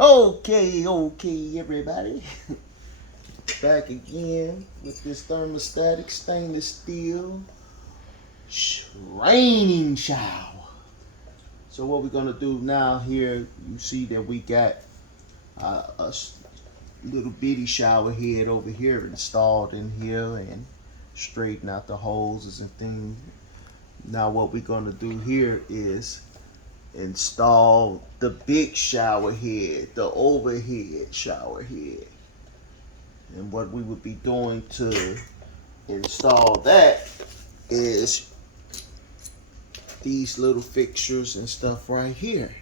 Okay, everybody. Back again with this thermostatic stainless steel raining shower. So what we're gonna do now here, you see that we got a little bitty shower head over here installed in here and straighten out the hoses and things. Now what we're gonna do here is install the big shower head, the overhead shower head. And what we would be doing to install that is these little fixtures and stuff right here.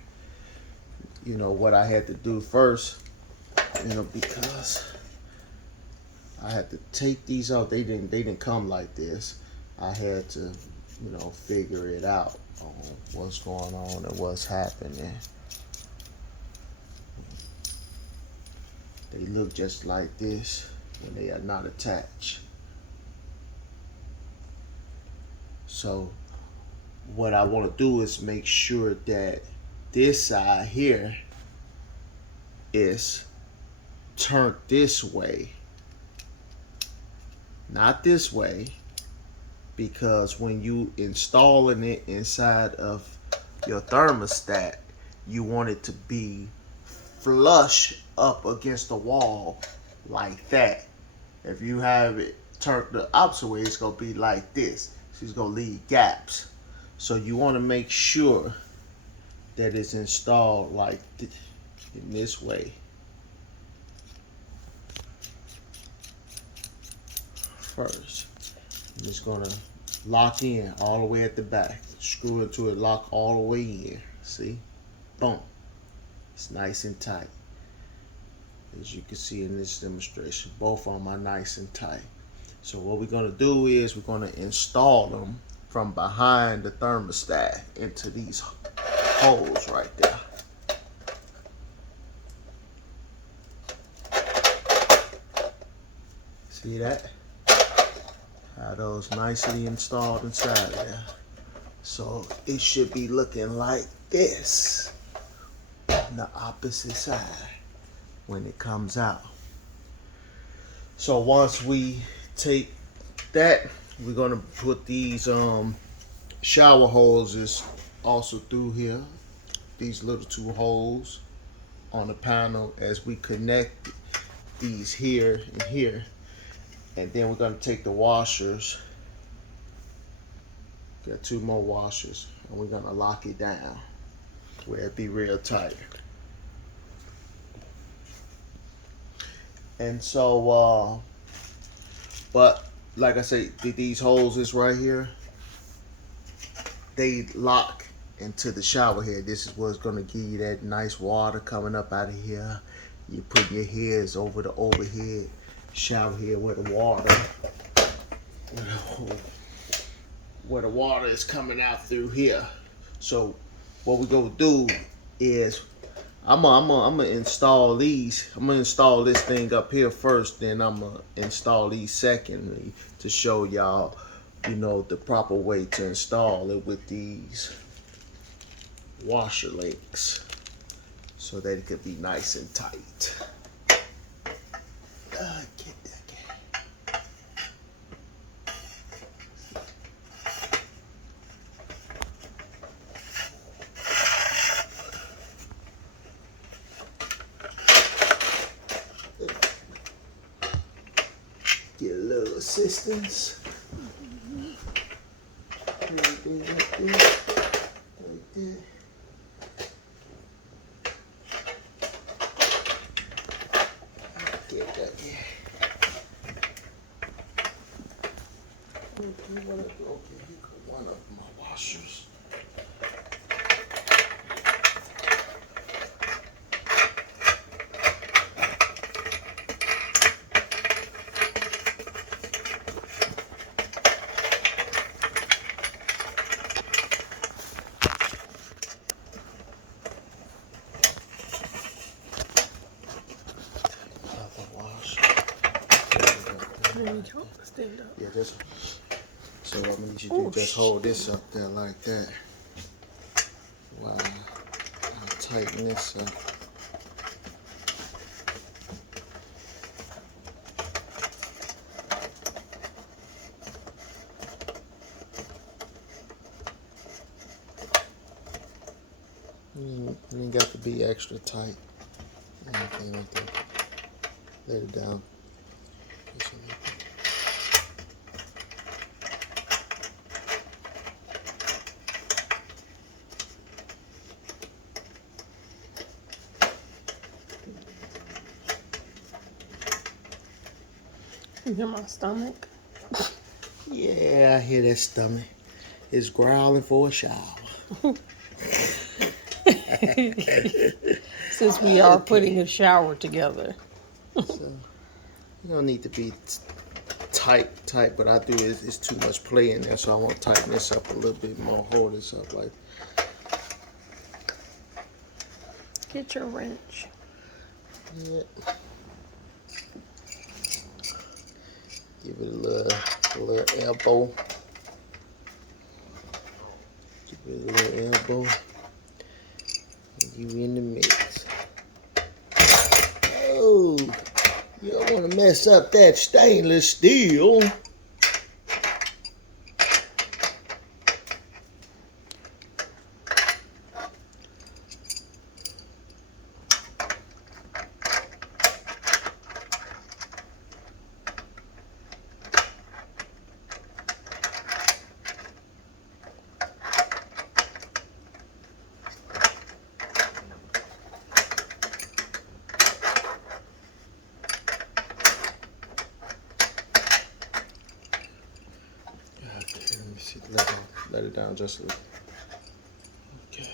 You know what I had to do first, because I had to take these out. They didn't come like this. I had to, figure it out on what's going on and what's happening. They look just like this and they are not attached. So what I want to do is make sure that this side here is turned this way, not this way, because when you installing it inside of your thermostat, you want it to be flush up against the wall like that. If you have it turned the opposite way, it's gonna be like this. So it's gonna leave gaps. So you want to make sure that it's installed like in this way. First, I'm just gonna lock in all the way at the back. Screw into it, lock all the way in. See? Boom. It's nice and tight. As you can see in this demonstration, both of them are nice and tight. So what we're gonna do is we're gonna install them from behind the thermostat into these holes right there. See that? How those nicely installed inside there. So it should be looking like this on the opposite side when it comes out. So once we take that, we're gonna put these shower hoses also through here, these little two holes on the panel as we connect these here and here. And then we're gonna take the washers, got two more washers, and we're gonna lock it down where it be real tight. And so, but like I say, these hoses right here, they lock into the shower head. This is what's gonna give you that nice water coming up out of here. You put your heads over the overhead shower head where the water is coming out through here. So what we're gonna do is I'm gonna install these. I'm gonna install this thing up here first, then I'm gonna install these secondly to show y'all, the proper way to install it with these washer links so that it could be nice and tight. Get a little assistance. Right there, like this. Right there. Get that here. Okay, here goes one of my washers. Stand up. Yeah, this. So what I need you to do, just hold this up there like that. Wow. I'll tighten this up. You ain't got to be extra tight. Anything like that. Let it down. Just a little bit. You hear my stomach? Yeah, I hear that stomach. It's growling for a shower. Since we are putting a shower together. So you don't need to be tight, but I do it's too much play in there, so I want to tighten this up a little bit more, hold this up like. Get your wrench. Yeah. Give it a little elbow. Give it a little elbow. And you in the mix. Oh, you don't want to mess up that stainless steel. Let it down just a little. Okay.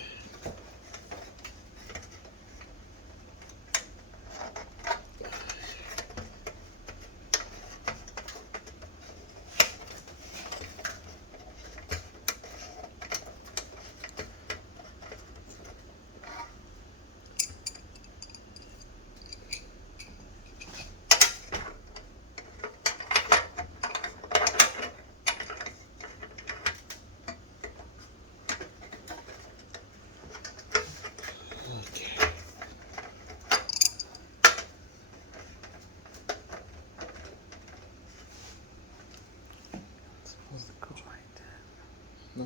No.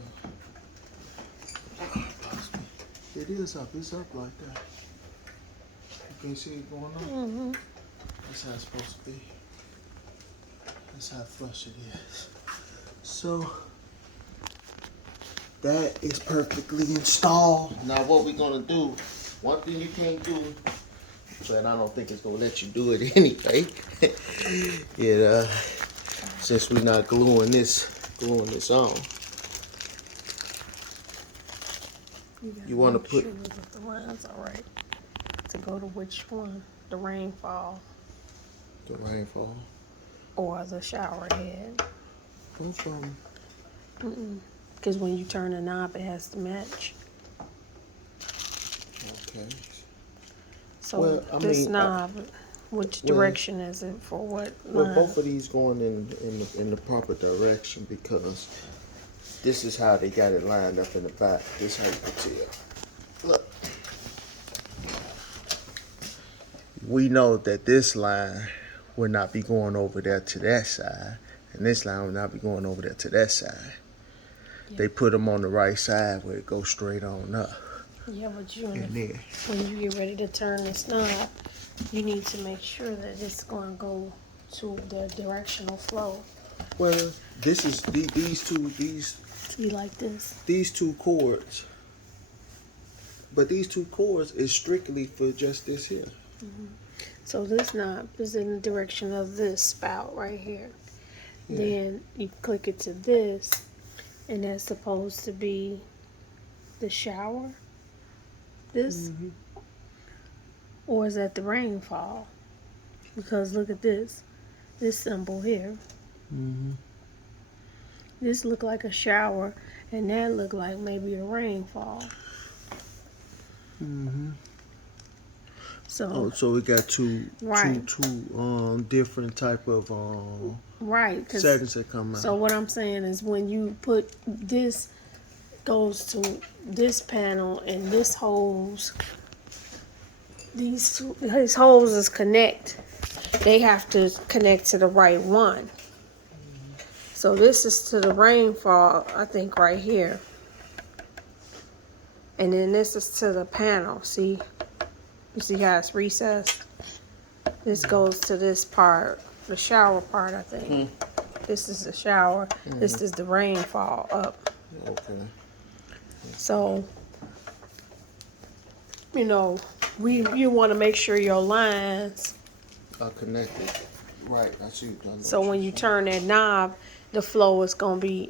It is up. It's up like that. You can see it going on. Mm-hmm. That's how it's supposed to be. That's how flush it is. So that is perfectly installed. Now what we're gonna do, one thing you can't do, but I don't think it's gonna let you do it anyway. Since we're not gluing this on. You want to put sure that the line's all right. To go to which one? The rainfall the rainfall. or the shower head? Both of them. Because when you turn the knob, it has to match. Okay. So Well, I this mean, knob, which direction is it for what line? Well, both of these going in the proper direction because this is how they got it lined up in the back. This is how you can tell. Look. We know that this line will not be going over there to that side, and this line will not be going over there to that side. Yeah. They put them on the right side where it goes straight on up. Yeah, but And then, when you get ready to turn this knob, you need to make sure that it's going to go to the directional flow. well, this is these See, like this. these two cords, but these two cords is strictly for just this here. So this knob is in the direction of this spout right here. Yeah. Then you click it to this, and that's supposed to be the shower. This, or is that the rainfall? Because look at this symbol here. This look like a shower, and that look like maybe a rainfall. So So we got two Right. two different type of right, 'cause settings that come out. so what I'm saying is when you put this goes to this panel and this hose, these hoses connect. They have to connect to the right one. So this is to the rainfall, I think, right here. And then this is to the panel. See? You see how it's recessed? This goes to this part, the shower part, I think. This is the shower. This is the rainfall up. Okay. So, you know, you want to make sure your lines. Are connected. Right. I see. So when you turn that knob, the flow is gonna be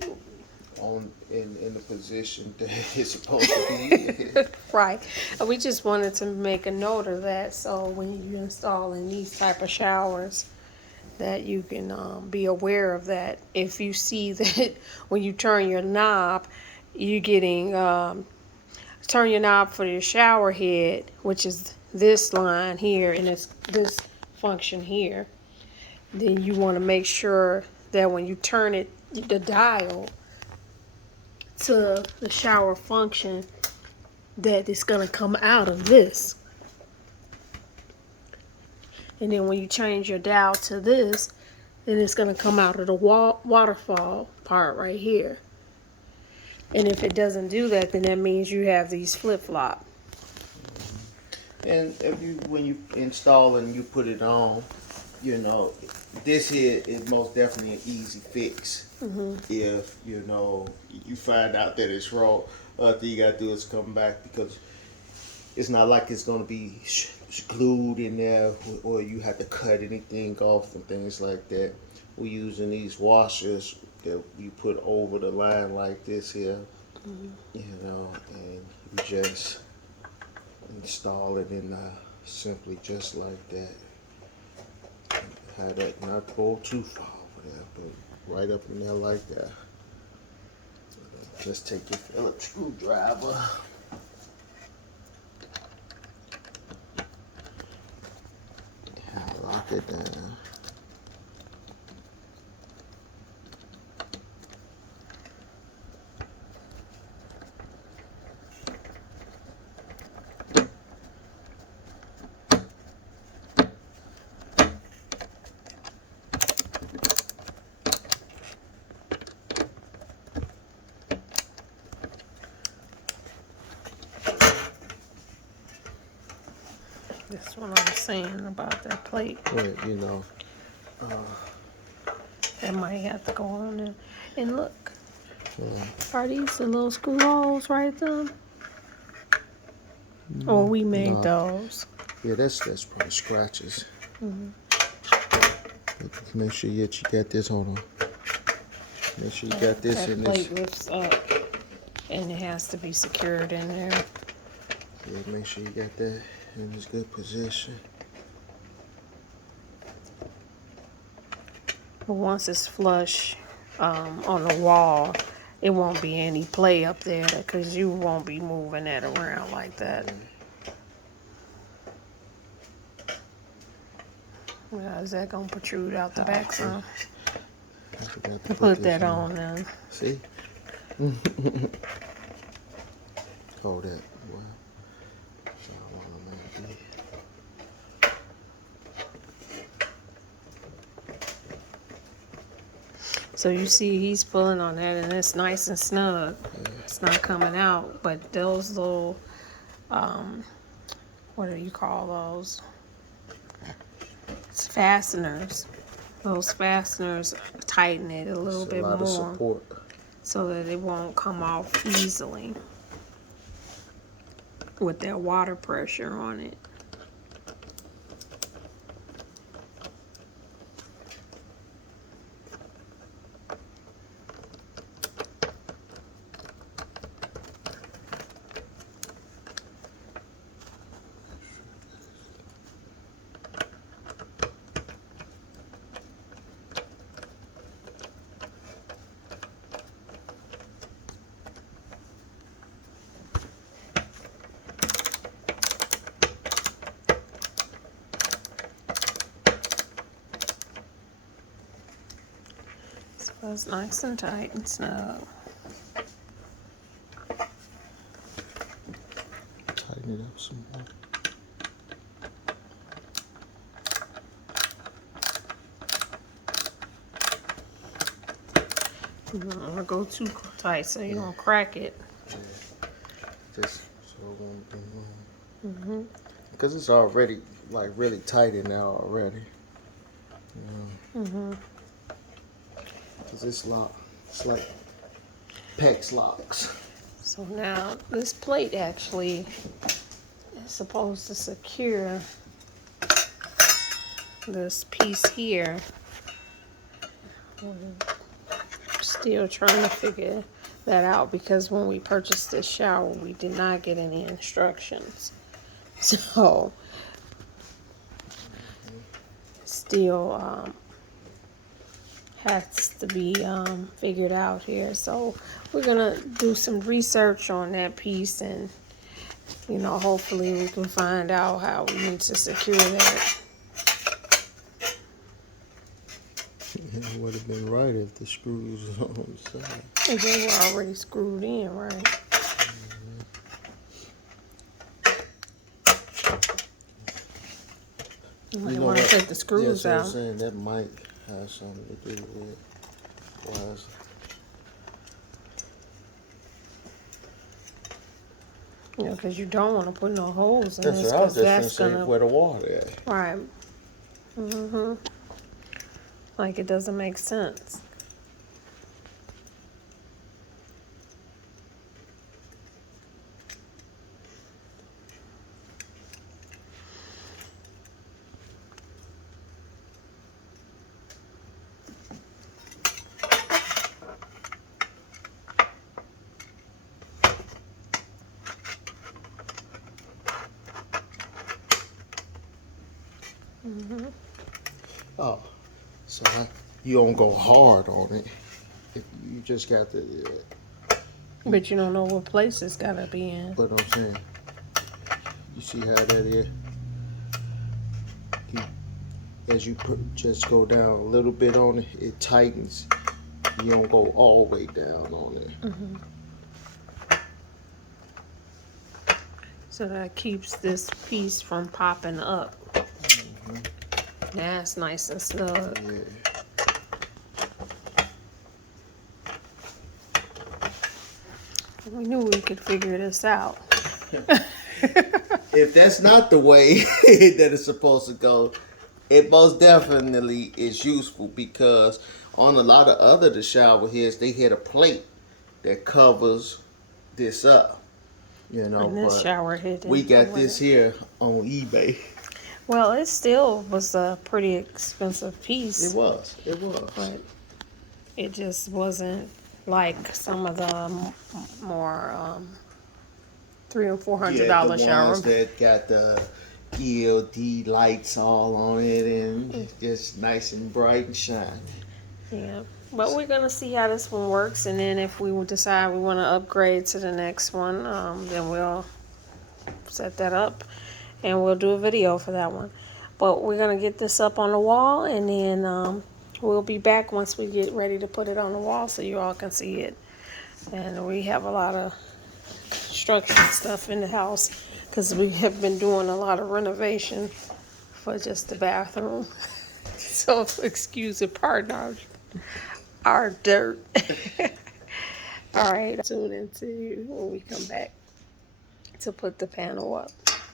on in the position that it's supposed to be. right. We just wanted to make a note of that, so when you're installing these type of showers, that you can be aware of that. If you see that when you turn your knob, you're getting turn your knob for your shower head, which is this line here, and it's this function here. Then you want to make sure that when you turn it, the dial to the shower function, that it's going to come out of this. And then when you change your dial to this, then it's going to come out of the waterfall part right here. And if it doesn't do that, then that means you have these flip-flop. And if you, when you install and you put it on, you know, this here is most definitely an easy fix. If you know you find out that it's wrong, all you gotta do is come back, because it's not like it's gonna be glued in there, or you have to cut anything off and things like that. We're using these washers that you put over the line like this here, you know, and you just install it in simply just like that. Have that not go too far over there, but right up in there like that. Just take your Phillips screwdriver. Lock it down. That's what I was saying about that plate. But, you know, That might have to go on there. And look, are these the little screw holes right there? Or we made no. those? Yeah, that's probably scratches. Make sure you got this. Hold on. Make sure you got this That in plate this. lifts up, and it has to be secured in there. Yeah, make sure you got that in this good position. But once it's flush on the wall, it won't be any play up there, because you won't be moving that around like that. Yeah, is that gonna protrude out the back some? I forgot to Put this that on then. See? Hold that. Wow. So I want to make it. So you see he's pulling on that, and it's nice and snug. It's not coming out, but those little, what do you call those? It's fasteners. Those fasteners tighten it a little bit a lot more, of support. so that it won't come off easily with that water pressure on it. So it's nice and tight and snug. Tighten it up some more. You don't want to go too tight so you don't crack it. Yeah. Just Mm-hmm. Because it's already like really tight in there already. Mm-hmm. Because it's locked. It's like PEX locks. So now this plate actually is supposed to secure this piece here. Still trying to figure that out because when we purchased this shower, we did not get any instructions. So still has to be figured out here. So we're gonna do some research on that piece, and hopefully we can find out how we need to secure that. It would have been right if the screws was on the side. And they were already screwed in, right? You might want to take the screws Yeah, out. I'm saying that might have something to do with why it's... Because you don't want to put no holes in That's this, what I was because just that's gonna say, gonna, where the water at. right? Mm-hmm. Like, it doesn't make sense. Mm-hmm. Oh, so you don't go hard on it. If you just got the... But you don't know what place it's gotta be in. But I'm saying, you see how that is? As you just go down a little bit on it, it tightens. You don't go all the way down on it. Mm-hmm. So that keeps this piece from popping up. Mm-hmm. That's nice and snug. Yeah. We knew we could figure this out. If that's not the way that it's supposed to go, it most definitely is useful, because on a lot of other the shower heads, they had a plate that covers this up, And this but shower head we didn't got come this with it. here on eBay. Well, it still was a pretty expensive piece. It was. But it just wasn't like some of the more $300 and $400 the shower. ones that got the LED lights all on it and just nice and bright and shiny. Yeah, but we're gonna see how this one works, and then if we decide we want to upgrade to the next one, then we'll set that up, and we'll do a video for that one. But we're gonna get this up on the wall, and then we'll be back once we get ready to put it on the wall so you all can see it. And we have a lot of construction stuff in the house because we have been doing a lot of renovation for just the bathroom. So excuse and pardon our dirt. All right, tune into you when we come back to put the panel up.